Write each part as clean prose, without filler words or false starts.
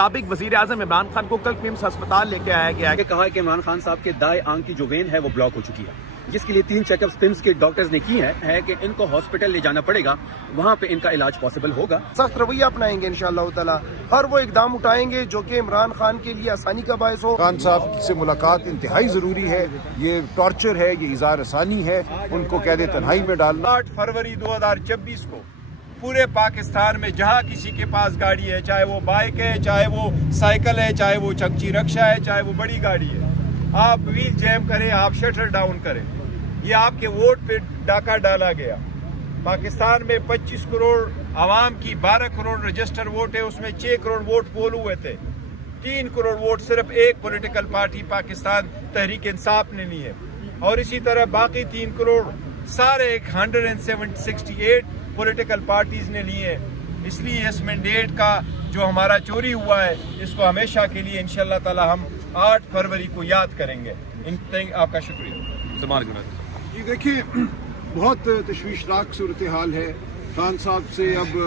سابق وزیر اعظم عمران خان کو کل کمس ہسپتال لے کے آیا گیا ہے. کہا کہ عمران خان صاحب کے دائیں آنکھ کی جو وین ہے وہ بلاک ہو چکی ہے، جس کے لیے 3 چیک اپس پمس کے ڈاکٹرز نے کی ہے کہ ان کو ہاسپٹل لے جانا پڑے گا، وہاں پہ ان کا علاج پاسبل ہوگا. سخت رویہ اپنائیں گے انشاءاللہ تعالی، ہر وہ اقدام اٹھائیں گے جو کہ عمران خان کے لیے آسانی کا باعث ہو. خان صاحب سے ملاقات انتہائی ضروری ہے، یہ ٹارچر ہے، یہ اظہار ثانی ہے، ان کو قید تنہائی میں ڈالنا. 8 فروری 2024 کو پورے پاکستان میں جہاں کسی کے پاس گاڑی ہے، چاہے وہ بائک ہے، چاہے وہ سائیکل ہے، چاہے وہ چکچی رکشا ہے، چاہے وہ بڑی گاڑی ہے، آپ ویل جیم کریں، آپ شٹر ڈاؤن کریں. یہ آپ کے ووٹ پہ ڈاکہ ڈالا گیا. پاکستان میں 25 کروڑ عوام کی 12 کروڑ رجسٹر ووٹ ہے، اس میں 6 کروڑ ووٹ پول ہوئے تھے. 3 کروڑ ووٹ صرف ایک پولیٹیکل پارٹی پاکستان تحریک انصاف نے لی ہے، اور اسی طرح باقی 3 کروڑ سارے 168 پولیٹیکل پارٹیز نے لی ہے. اس لیے اس مینڈیٹ کا جو ہمارا چوری ہوا ہے، اس کو ہمیشہ کے لیے انشاءاللہ تعالی ہم 8 فروری کو یاد کریں گے. آپ کا شکریہ. جی دیکھیے، بہت تشویشناک صورتحال ہے. خان صاحب سے اب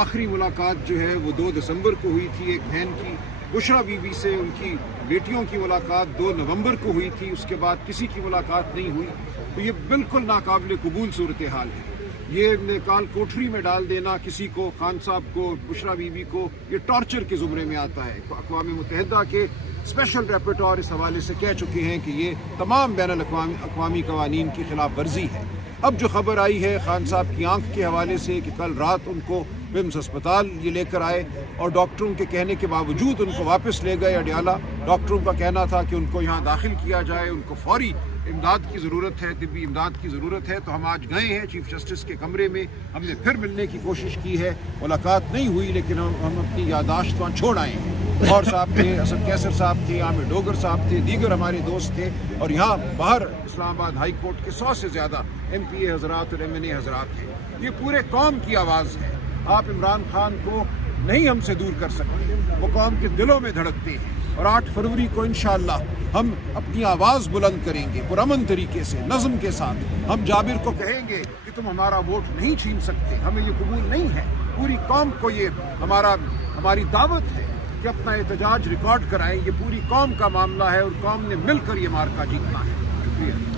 آخری ملاقات جو ہے وہ 2 دسمبر کو ہوئی تھی. ایک بہن کی بشرا بی بی سے ان کی بیٹیوں کی ملاقات 2 نومبر کو ہوئی تھی، اس کے بعد کسی کی ملاقات نہیں ہوئی. تو یہ بالکل ناقابل قبول صورتحال ہے. یہ کال کوٹری میں ڈال دینا کسی کو، خان صاحب کو، بشرا بی بی کو، یہ ٹارچر کے زمرے میں آتا ہے. اقوام متحدہ کے اسپیشل ریپورٹر اس حوالے سے کہہ چکے ہیں کہ یہ تمام بین الاقوامی قوانین کی خلاف ورزی ہے. اب جو خبر آئی ہے خان صاحب کی آنکھ کے حوالے سے کہ کل رات ان کو ومس ہسپتال یہ لے کر آئے اور ڈاکٹروں کے کہنے کے باوجود ان کو واپس لے گئے اڈیالہ. ڈاکٹروں کا کہنا تھا کہ ان کو یہاں داخل کیا جائے، ان کو فوری امداد کی ضرورت ہے، طبی امداد کی ضرورت ہے. تو ہم آج گئے ہیں چیف جسٹس کے کمرے میں، ہم نے پھر ملنے کی کوشش کی ہے. ملاقات نہیں ہوئی، لیکن ہم اپنی یادداشت وہاں چھوڑ آئے ہیں. اور صاحب تھے، اسد کیسر صاحب تھے، عامر ڈوگر صاحب تھے، دیگر ہمارے دوست تھے، اور یہاں باہر اسلام آباد ہائی کورٹ کے 100 سے زیادہ MP حضرات اور MNA حضرات ہیں. یہ پورے قوم کی آواز ہے. آپ عمران خان کو نہیں ہم سے دور کر سکتے، وہ قوم کے دلوں میں دھڑکتے ہیں. اور 8 فروری کو انشاءاللہ ہم اپنی آواز بلند کریں گے پرامن طریقے سے، نظم کے ساتھ. ہم جابر کو کہیں گے کہ تم ہمارا ووٹ نہیں چھین سکتے، ہمیں یہ قبول نہیں ہے. پوری قوم کو یہ ہماری دعوت ہے کہ اپنا احتجاج ریکارڈ کرائیں. یہ پوری قوم کا معاملہ ہے اور قوم نے مل کر یہ مارکا جیتنا ہے. شکریہ.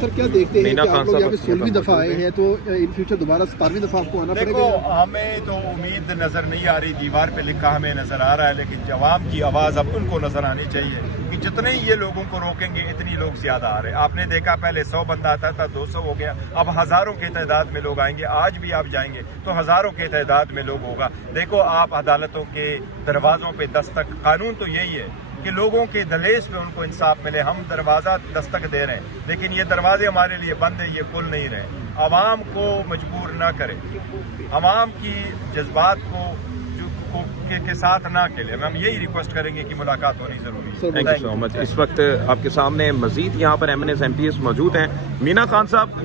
سر کیا دیکھتے ہیں کہ آپ لوگ یہاں پہ 16ویں دفعہ آئے ہیں، تو ان فیوچر دوبارہ 17ویں دفعہ آپ کو آنا پڑے گا؟ دیکھو، ہمیں تو امید نظر نہیں آ رہی، دیوار پہ لکھا ہمیں نظر آ رہا ہے، لیکن عوام کی آواز اب ان کو نظر آنی چاہیے کہ جتنے ہی یہ لوگوں کو روکیں گے اتنی لوگ زیادہ آ رہے ہیں. آپ نے دیکھا پہلے 100 بندہ آتا تھا، 200 ہو گیا، اب ہزاروں کی تعداد میں لوگ آئیں گے. آج بھی آپ جائیں گے تو ہزاروں کی تعداد میں لوگ ہوگا. دیکھو، آپ عدالتوں کے دروازوں پہ دستک، قانون تو یہی ہے کہ لوگوں کے دہلیز پہ ان کو انصاف ملے. ہم دروازہ دستک دے رہے ہیں، لیکن یہ دروازے ہمارے لیے بند ہیں، یہ کھل نہیں رہے. عوام کو مجبور نہ کریں، عوام کی جذبات کے ساتھ نہ کھیلیں. ہم یہی ریکویسٹ کریں گے کہ ملاقات ہونی ضروری ہے. تھینک یو سو مچ. اس وقت آپ کے سامنے مزید یہاں پر MNAs MPs موجود ہیں. مینا خان صاحب،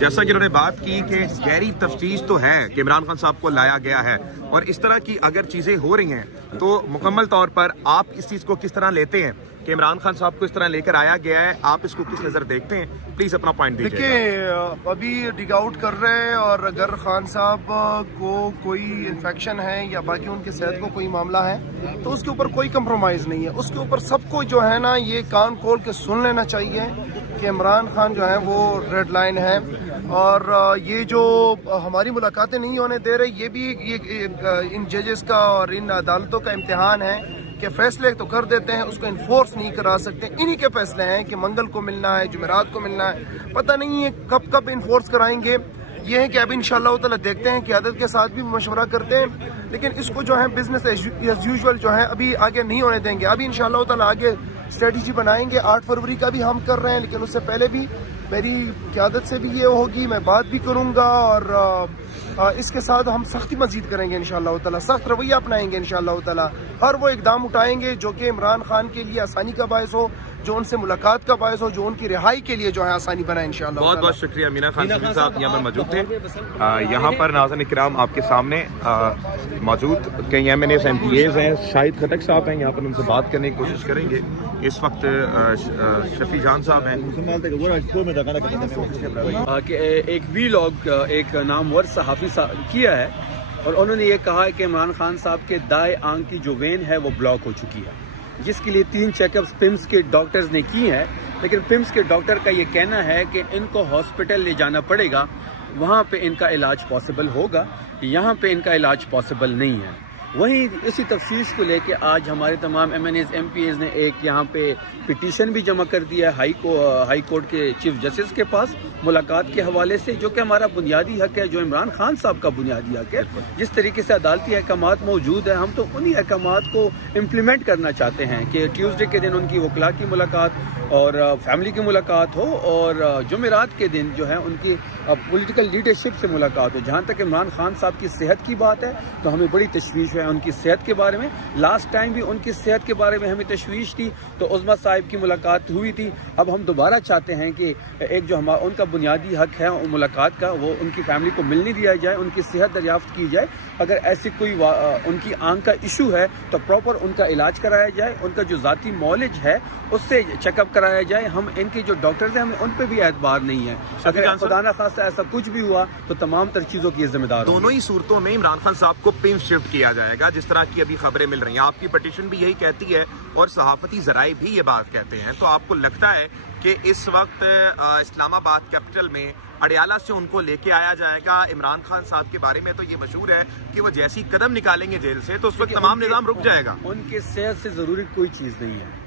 جیسا کہ انہوں نے بات کی کہ گہری تفتیش تو ہے کہ عمران خان صاحب کو لایا گیا ہے، اور اس طرح کی اگر چیزیں ہو رہی ہیں تو مکمل طور پر آپ اس چیز کو کس طرح لیتے ہیں کہ عمران خان صاحب کو اس طرح لے کر آیا گیا ہے؟ آپ اس کو کس نظر دیکھتے ہیں؟ پلیز اپنا پوائنٹ دیجیے. دیکھیں، ابھی ڈگ آؤٹ کر رہے ہیں، اور اگر خان صاحب کو کوئی انفیکشن ہے یا باقی ان کی صحت کو کوئی معاملہ ہے تو اس کے اوپر کوئی کمپرومائز نہیں ہے. اس کے اوپر سب کو جو ہے نا یہ کان کھول کے سن لینا چاہیے کہ عمران خان جو ہے وہ ریڈ لائن ہے. اور یہ جو ہماری ملاقاتیں نہیں ہونے دے رہے، یہ بھی ان ججز کا اور ان عدالتوں کا امتحان ہے کہ فیصلے تو کر دیتے ہیں، اس کو انفورس نہیں کرا سکتے. انہی کے فیصلے ہیں کہ منگل کو ملنا ہے، جمعرات کو ملنا ہے، پتہ نہیں ہے کب انفورس کرائیں گے. یہ ہے کہ اب انشاءاللہ تعالی دیکھتے ہیں، قیادت کے ساتھ بھی مشورہ کرتے ہیں، لیکن اس کو جو ہے بزنس ایز یوزول جو ہے ابھی آگے نہیں ہونے دیں گے. ابھی انشاءاللہ تعالی آگے اسٹریٹجی بنائیں گے. 8 فروری کا بھی ہم کر رہے ہیں، لیکن اس سے پہلے بھی میری قیادت سے بھی یہ ہوگی، میں بات بھی کروں گا، اور اس کے ساتھ ہم سختی مزید کریں گے انشاءاللہ تعالی. سخت رویہ اپنائیں گے انشاءاللہ تعالی، ہر وہ اقدام اٹھائیں گے جو کہ عمران خان کے لیے آسانی کا باعث ہو، جو ان سے ملاقات کا باعث ہو، جو ان کی رہائی کے لیے جو ہے آسانی بنائے انشاءاللہ. بہت بہت شکریہ. مینا خان صاحب یہاں پر موجود تھے. یہاں پر ناظرین کرام آپ کے سامنے موجود کئی MNAs MPAs ہیں. شاہد خٹک صاحب ہیں یہاں پر، ان سے بات کرنے کی کوشش کریں گے. اس وقت شفیع جان صاحب ہیں. کہ ایک ویلاگ ایک نامور صحافی کیا ہے اور انہوں نے یہ کہا کہ عمران خان صاحب کے دائیں آنکھ کی جو وین ہے وہ بلاک ہو چکی ہے، جس کے لیے 3 چیک اپس پمس کے ڈاکٹرز نے کی ہیں، لیکن پمس کے ڈاکٹر کا یہ کہنا ہے کہ ان کو ہاسپٹل لے جانا پڑے گا، وہاں پہ ان کا علاج پاسبل ہوگا، یہاں پہ ان کا علاج پاسبل نہیں ہے۔ وہیں اسی تفتیش کو لے کے آج ہمارے تمام MNAs MPAs نے ایک یہاں پہ پٹیشن بھی جمع کر دیا ہے ہائی کورٹ کے چیف جسٹس کے پاس ملاقات کے حوالے سے، جو کہ ہمارا بنیادی حق ہے، جو عمران خان صاحب کا بنیادی حق ہے۔ جس طریقے سے عدالتی احکامات موجود ہیں، ہم تو انہی احکامات کو امپلیمنٹ کرنا چاہتے ہیں کہ ٹیوزڈے کے دن ان کی وکلاء کی ملاقات اور فیملی کی ملاقات ہو، اور جمعرات کے دن جو ہے ان کی پولیٹیکل لیڈرشپ سے ملاقات ہو۔ جہاں تک عمران خان صاحب کی صحت کی بات ہے تو ہمیں بڑی تشویش ہے ان کی صحت کے بارے میں۔ لاسٹ ٹائم بھی ان کی صحت کے بارے میں ہمیں تشویش تھی تو عظمیٰ صاحب کی ملاقات ہوئی تھی۔ اب ہم دوبارہ چاہتے ہیں کہ ایک جو ان کا بنیادی حق ہے ملاقات کا، وہ ان کی فیملی کو ملنے دیا جائے، ان کی صحت دریافت کی جائے۔ اگر ایسی کوئی ان کی آنکھ کا ایشو ہے تو پراپر ان کا علاج کرایا جائے، ان کا جو ذاتی معالج ہے اس سے چیک اپ کرایا جائے۔ ہم ان کے جو ڈاکٹرز ہیں ہمیں ان پہ بھی اعتبار نہیں ہے۔ اگر خدا نہ خواستہ ایسا کچھ بھی ہوا تو تمام تر چیزوں کی ذمہ دار دونوں ہی صورتوں میں عمران خان صاحب کو پمس شفٹ کیا جائے گا، جس طرح کی ابھی خبریں مل رہی ہیں۔ آپ کی پٹیشن بھی یہی کہتی ہے اور صحافتی ذرائع بھی یہ بات کہتے ہیں، تو آپ کو لگتا ہے کہ اس وقت اسلام آباد کیپٹل میں اڈیالہ سے ان کو لے کے آیا جائے گا؟ عمران خان صاحب کے بارے میں تو یہ مشہور ہے کہ وہ جیسی قدم نکالیں گے جیل سے تو اس وقت تمام نظام رک جائے گا۔ ان کی صحت سے ضروری کوئی چیز نہیں ہے۔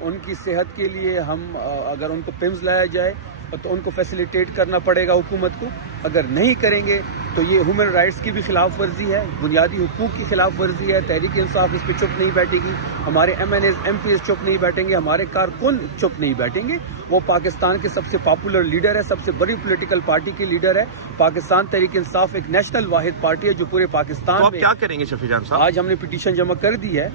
ان کی صحت کے لیے ہم اگر ان کو پمز لایا جائے تو ان کو فیسیلیٹیٹ کرنا پڑے گا حکومت کو، اگر نہیں کریں گے تو یہ ہیومن رائٹس کی بھی خلاف ورزی ہے، بنیادی حقوق کی خلاف ورزی ہے۔ تحریک انصاف اس پہ چپ نہیں بیٹھے گی، ہمارے MNAs MPAs چپ نہیں بیٹھیں گے، ہمارے کارکن چپ نہیں بیٹھیں گے۔ وہ پاکستان کے سب سے پاپولر لیڈر ہے، سب سے بڑی پولیٹیکل پارٹی کے لیڈر ہے۔ پاکستان تحریک انصاف ایک نیشنل واحد پارٹی ہے جو پورے پاکستان تو میں۔ آپ کیا کریں گے شفیع جان صاحب؟ آج ہم نے پٹیشن جمع کر دی ہے،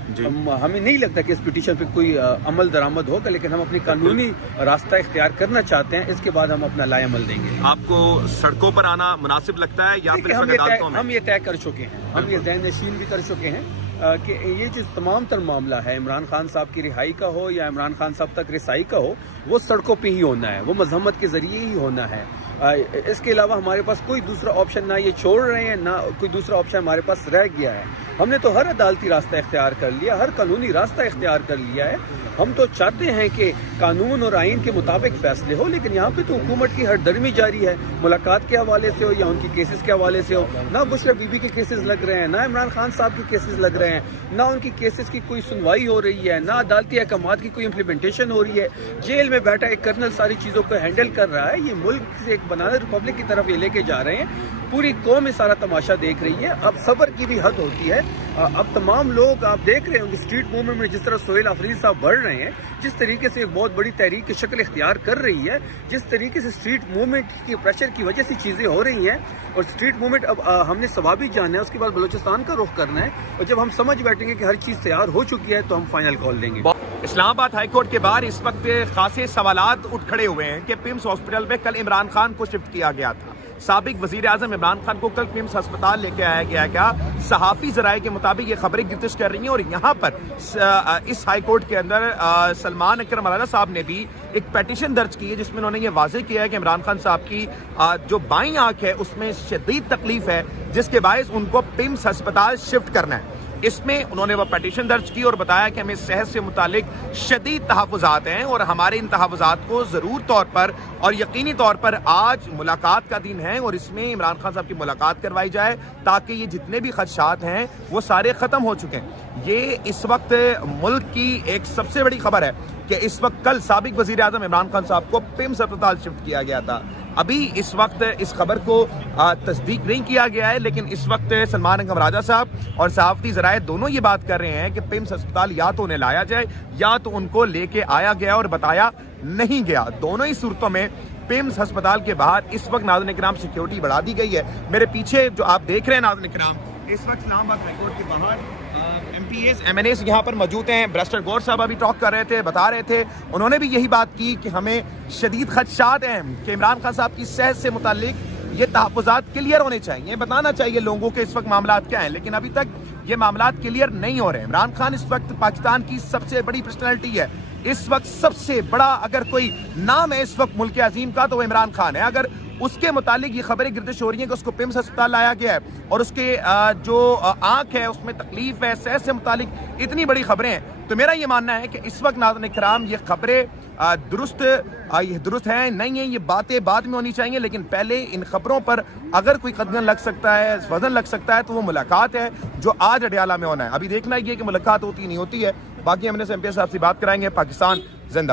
ہمیں نہیں لگتا کہ اس پٹیشن پہ کوئی عمل درآمد ہوگا، لیکن ہم اپنی قانونی راستہ اختیار کرنا چاہتے ہیں، اس کے بعد ہم اپنا لائے عمل دیں گے۔ آپ کو سڑکوں پر آنا مناسب لگتا ہے یا پھر عدالتوں میں؟ ہم یہ طے کر چکے ہیں، ہم یہ ذہن نشین بھی کر چکے ہیں کہ یہ جو تمام تر معاملہ ہے عمران خان صاحب کی رہائی کا ہو یا عمران خان صاحب تک رسائی کا ہو، وہ سڑکوں پہ ہی ہونا ہے، وہ مذمت کے ذریعے ہی ہونا ہے۔ اس کے علاوہ ہمارے پاس کوئی دوسرا آپشن نہ یہ چھوڑ رہے ہیں، نہ کوئی دوسرا آپشن ہمارے پاس رہ گیا ہے۔ ہم نے تو ہر عدالتی راستہ اختیار کر لیا، ہر قانونی راستہ اختیار کر لیا ہے۔ ہم تو چاہتے ہیں کہ قانون اور آئین کے مطابق فیصلے ہو، لیکن یہاں پہ تو حکومت کی ہر درمی جاری ہے، ملاقات کے حوالے سے ہو یا ان کی کیسز کے حوالے سے ہو۔ نہ بشرا بی بی کے کیسز لگ رہے ہیں، نہ عمران خان صاحب کے کیسز لگ رہے ہیں، نہ ان کی کیسز کی کوئی سنوائی ہو رہی ہے، نہ عدالتی احکامات کی کوئی امپلیمنٹیشن ہو رہی ہے۔ جیل میں بیٹھا ایک کرنل ساری چیزوں کو ہینڈل کر رہا ہے۔ یہ ملک سے ایک بنانا ریپبلک کی طرف یہ لے کے جا رہے ہیں، پوری قوم سارا تماشا دیکھ رہی ہے۔ اب صبر کی بھی حد ہوتی ہے۔ اب تمام لوگ آپ دیکھ رہے ہوں کہ اسٹریٹ موومنٹ میں جس طرح سہیل آفریدی صاحب بڑھ رہے ہیں، جس طریقے سے ایک بہت بڑی تحریک کی شکل اختیار کر رہی ہے، جس طریقے سے اسٹریٹ موومنٹ کی پریشر کی وجہ سے چیزیں ہو رہی ہیں، اور اسٹریٹ موومنٹ اب ہم نے ثوابی جاننا ہے، اس کے بعد بلوچستان کا رخ کرنا ہے، اور جب ہم سمجھ بیٹھیں گے کہ ہر چیز تیار ہو چکی ہے تو ہم فائنل کال دیں گے۔ اسلام آباد ہائی کورٹ کے باہر اس وقت خاصے سوالات اٹھ کھڑے ہوئے ہیں کہ پمس ہاسپٹل میں کل عمران خان کو شفٹ کیا گیا تھا، سابق وزیر اعظم عمران خان کو کل پمس ہسپتال لے کے آیا گیا کیا؟ صحافی ذرائع کے مطابق یہ خبریں گردش کر رہی ہیں، اور یہاں پر اس ہائی کورٹ کے اندر سلمان اکرم رانا صاحب نے بھی ایک پیٹیشن درج کی ہے جس میں انہوں نے یہ واضح کیا ہے کہ عمران خان صاحب کی جو بائیں آنکھ ہے اس میں شدید تکلیف ہے، جس کے باعث ان کو پمس ہسپتال شفٹ کرنا ہے۔ اس میں انہوں نے وہ پیٹیشن درج کی اور بتایا کہ ہمیں صحت سے متعلق شدید تحفظات ہیں، اور ہمارے ان تحفظات کو ضرور طور پر اور یقینی طور پر آج ملاقات کا دن ہے، اور اس میں عمران خان صاحب کی ملاقات کروائی جائے تاکہ یہ جتنے بھی خدشات ہیں وہ سارے ختم ہو چکے ہیں۔ یہ اس وقت ملک کی ایک سب سے بڑی خبر ہے کہ اس وقت کل سابق وزیر اعظم عمران خان صاحب کو پمس ہسپتال شفٹ کیا گیا تھا۔ ابھی اس وقت اس خبر کو تصدیق نہیں کیا گیا ہے، لیکن اس وقت سلمان اکرم راجہ صاحب اور صحافتی ذرائع دونوں یہ بات کر رہے ہیں کہ پمس ہسپتال یا تو انہیں لایا جائے یا تو ان کو لے کے آیا گیا اور بتایا نہیں گیا۔ دونوں ہی صورتوں میں پمس ہسپتال کے باہر اس وقت ناظرین کرام سیکیورٹی بڑھا دی گئی ہے۔ میرے پیچھے جو آپ دیکھ رہے ہیں ناظرین کرام، اس وقت اسلام آباد ہائی کورٹ کے باہر MPAs MNAs یہاں پر موجود ہیں۔ بریسٹر گور صاحب ابھی ٹاک کر رہے تھے، بتا رہے تھے، انہوں نے بھی یہی بات کی کہ ہمیں شدید خدشات ہیں کہ عمران خان صاحب کی صحت سے متعلق یہ تحفظات کلیئر ہونے چاہیے، بتانا چاہیے لوگوں کے اس وقت معاملات کیا ہیں، لیکن ابھی تک یہ معاملات کلیئر نہیں ہو رہے۔ عمران خان اس وقت پاکستان کی سب سے بڑی پرسنالٹی ہے، اس وقت سب سے بڑا اگر کوئی نام ہے اس وقت ملک عظیم کا تو وہ عمران خان ہے۔ اگر اس کے متعلق یہ خبریں گردش ہو رہی ہیں کہ اس کو پمس ہسپتال لایا گیا ہے اور اس کے جو آنکھ ہے اس میں تکلیف ہے، صحت سے متعلق اتنی بڑی خبریں ہیں. تو میرا یہ ماننا ہے کہ اس وقت ناظرین کرام یہ خبریں درست ہیں نہیں ہیں، یہ باتیں بعد میں ہونی چاہیے، لیکن پہلے ان خبروں پر اگر کوئی قدغن لگ سکتا ہے، وزن لگ سکتا ہے، تو وہ ملاقات ہے جو آج اڈیالہ میں ہونا ہے. ابھی دیکھنا یہ کہ ملاقات ہوتی نہیں ہوتی ہے. باقی ہم نے MPS صاحب سے بات کرائیں گے. پاکستان زندہ.